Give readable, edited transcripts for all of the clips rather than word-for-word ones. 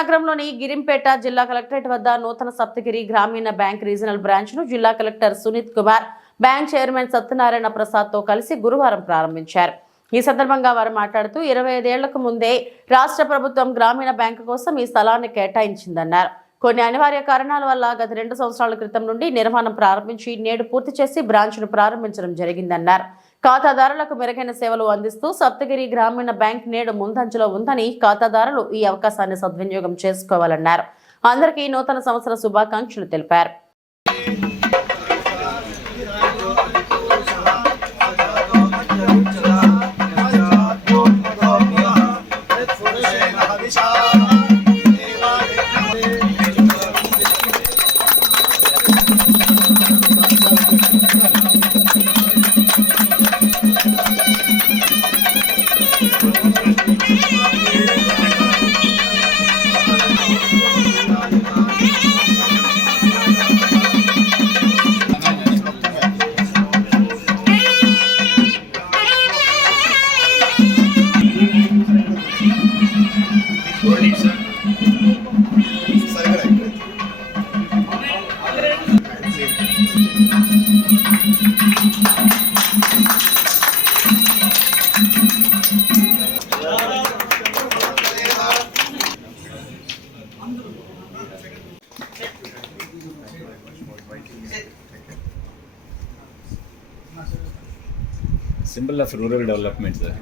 నగరంలోని గిరింపేట జిల్లా కలెక్టరేట్ వద్ద నూతన సప్తగిరి గ్రామీణ బ్యాంక్ రీజనల్ బ్రాంచ్ ను జిల్లా collector Sunith Kumar bank chairman Satyanarayana Prasad తో కలిసి గురువారం ప్రారంభించారు. ఈ సందర్భంగా వారు మాట్లాడుతూ 25 ఏళ్లకు ముందే రాష్ట్ర ప్రభుత్వం గ్రామీణ బ్యాంకు కోసం ఈ స్థలాన్ని కేటాయించిందన్నారు. కొన్ని అనివార్య కారణాల వల్ల గత 2 సంవత్సరాల క్రితం నుండి నిర్మాణం ప్రారంభించి నేడు పూర్తి చేసి బ్రాంచ్ను ప్రారంభించడం జరిగిందన్నారు. ఖాతాదారులకు మెరుగైన సేవలు అందిస్తూ సప్తగిరి గ్రామీణ బ్యాంక్ నేడు ముందంజలో ఉందని ఖాతాదారులు ఈ అవకాశాన్ని సద్వినియోగం చేసుకోవాలన్నారు. అందరికీ నూతన సంవత్సర శుభాకాంక్షలు తెలిపారు. Symbol of rural development, sir.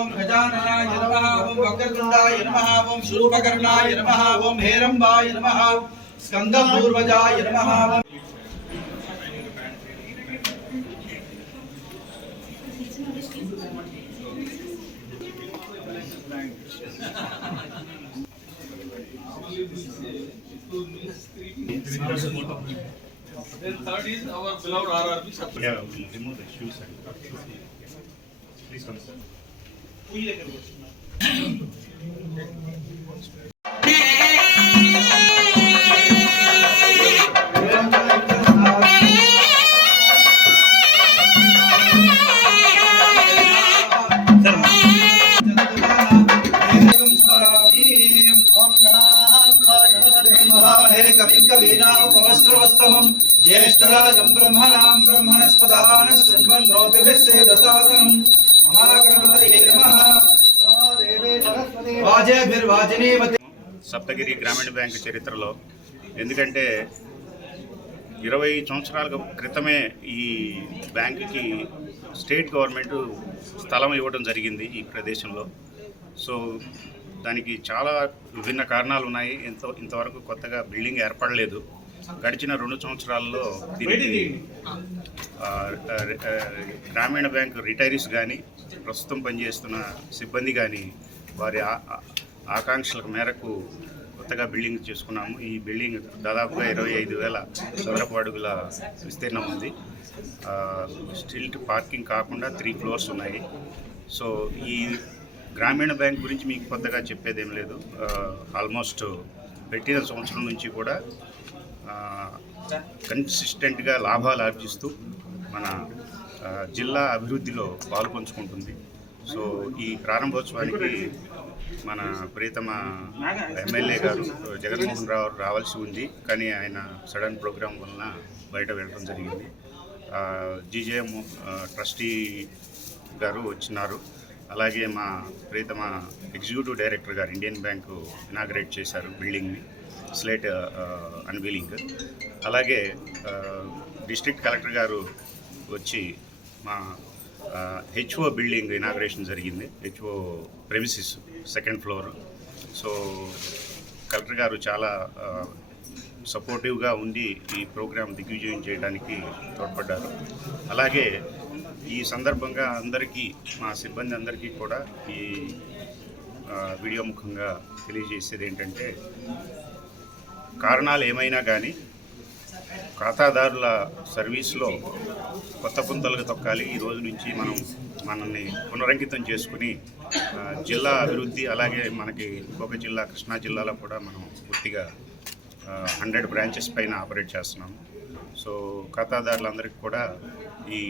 Om Gajananaaya Namaha, Om Vakratundaaya Namaha, Om Shurpakarnaaya Namaha, Om Herambaya Namaha, Skandapurvajaya Namaha. Then third is our beloved RRB. Yeah, we'll remove the shoes. Please come, sir. ज्येष्ठराजं ब्रह्मणां ब्रह्मणस्पदान शृण्वन्नोतिभिस्सेदसादनं महागणपतये नमः वाजेभिर्वाजिनीवति. సప్తగిరి గ్రామీణ bank చరిత్రలో ఎందుకంటే 20 సంవత్సరాల క్రితమే ఈ బ్యాంకుకి state government స్థలం ఇవ్వడం జరిగింది ఈ ప్రదేశంలో. సో దానికి చాలా విభిన్న కారణాలు ఉన్నాయి. ఇంతవరకు కొత్తగా బిల్డింగ్ ఏర్పడలేదు. గడిచిన 2 సంవత్సరాల్లో దీనికి గ్రామీణ బ్యాంక్ రిటైరీస్ కానీ ప్రస్తుతం పనిచేస్తున్న సిబ్బంది కానీ వారి ఆకాంక్షల మేరకు కొత్తగా బిల్డింగ్ చేసుకున్నాము. ఈ బిల్డింగ్ దాదాపుగా 25,000 చదరపు అడుగుల విస్తీర్ణం ఉంది. స్టిల్ట్ పార్కింగ్ కాకుండా 3 ఫ్లోర్స్ ఉన్నాయి. సో ఈ గ్రామీణ బ్యాంక్ గురించి మీకు కొత్తగా చెప్పేదేం లేదు. ఆల్మోస్ట్ పెట్టిన సంవత్సరం నుంచి కూడా కన్సిస్టెంట్గా లాభాలు ఆర్జిస్తూ మన జిల్లా అభివృద్ధిలో పాల్పంచుకుంటుంది. సో ఈ ప్రారంభోత్సవానికి మన ప్రియతమ ఎమ్మెల్యే గారు జగన్మోహన్ రావు రావాల్సి ఉంది, కానీ ఆయన సడన్ ప్రోగ్రాం వలన బయట వెళ్ళడం జరిగింది. జీజేఎం ట్రస్టీ గారు వచ్చినారు. అలాగే మా ప్రియతమ ఎగ్జిక్యూటివ్ డైరెక్టర్ గారు ఇండియన్ బ్యాంకు ఇనాగ్రేట్ చేశారు బిల్డింగ్ని, స్లేట్ అన్వీలింగ్. అలాగే డిస్ట్రిక్ట్ కలెక్టర్ గారు వచ్చి మా హెచ్ఓ బిల్డింగ్ ఇనాగ్రేషన్ జరిగింది. HO premises 2nd floor. So collector గారు చాలా సపోర్టివ్గా ఉండి ఈ ప్రోగ్రాం దిగ్విజయం చేయడానికి తోడ్పడ్డారు. అలాగే ఈ సందర్భంగా అందరికీ, మా సిబ్బంది అందరికీ కూడా ఈ వీడియో ముఖంగా తెలియజేసేది ఏంటంటే, కారణాలు ఏమైనా కానీ ఖాతాదారుల సర్వీస్లో కొత్త పుంతలకు తొక్కాలి. ఈ రోజు నుంచి మనల్ని పునరంకితం చేసుకుని జిల్లా అభివృద్ధి, అలాగే మనకి ఇంకొక జిల్లా కృష్ణా జిల్లాలో కూడా మనం పూర్తిగా 100 బ్రాంచెస్ పైన ఆపరేట్ చేస్తున్నాము. సో ఖాతాదారులందరికీ కూడా ఈ